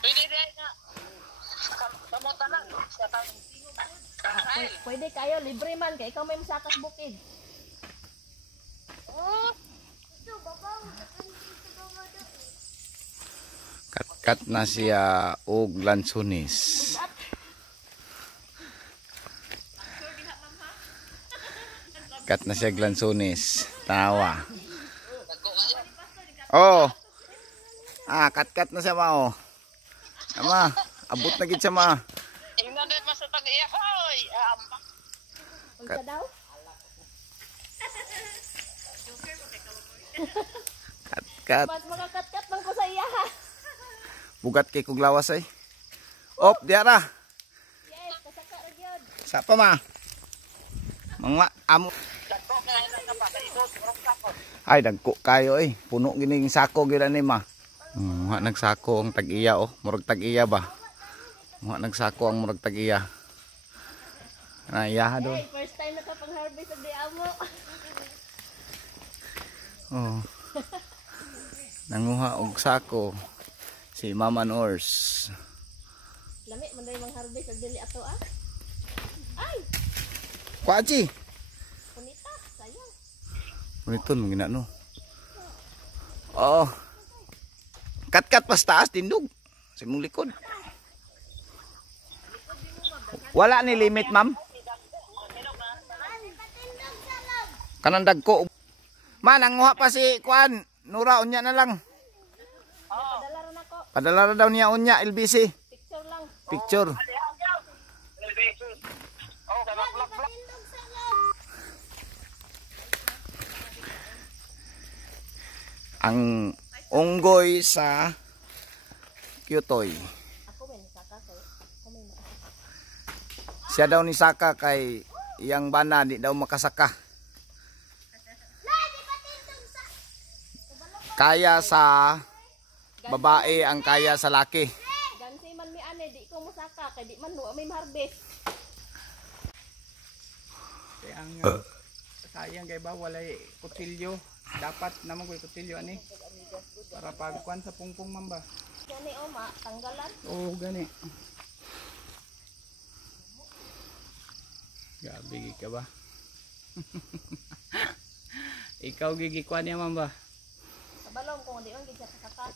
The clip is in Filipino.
Pwede rin na. Kamotanan. Pwede kayo, libre man. Kaya ikaw may masakas bukid. Kat na siya og lansunis. Kat na siya lansunis. Tawa. Oh. Kat na siya mao. Ama, abot na gid siya ma. Ingnan din masutag iya. Hoy. Unsa daw? Kat. Mas makakat-kat man ko sa iya ha. Bugat kay kog lawas ay. Op, diara. Yes, kasaka ra gyud. Sapa ma. Mga amo. Ay, dagko kayo eh. Puno gining sako gyud ani ma. Nga nagsako ang tag-iya oh. Murag tag-iya ba? Nga nagsako ang murag tag-iya. Na iya do. Hey, first time na ka pang-harvest og di amo. Oh. Nanguha og sako si Mama Nors. Lami man day mang-harvest og dili ato ah. Ay, Kwaji. kunita, sayang. Uniton mangina no. Oh. Kat-kat pas taas tindog. Sa imong likod. Wala ni limit, ma'am. Kanang dagko. Man, nanguha pa si Kuan. Nura, unya na lang. Padala ra nako. Padala ra daw niya unya, LBC. Picture lang. Picture. Ang unggoy sa Kyotoy. Ako may nasaka kay. Ako may nasaka. Siya daw ni Saka kay iyang bana di daw makasaka. Kaya sa babae ang kaya sa laki. Gansi man mi ane di ko musaka kay di man wa may harvest. Kaya ang sayang kay ba walay kutsilyo. Dapat naman ko kutsilyo ani para pagkuan sa pungpong mamba. Gani o ma tanggalan. Oo, gani. Gabi ka ba? Ikaw gigikuan niya mamba. Kabalong kung di man gid siya kasakat.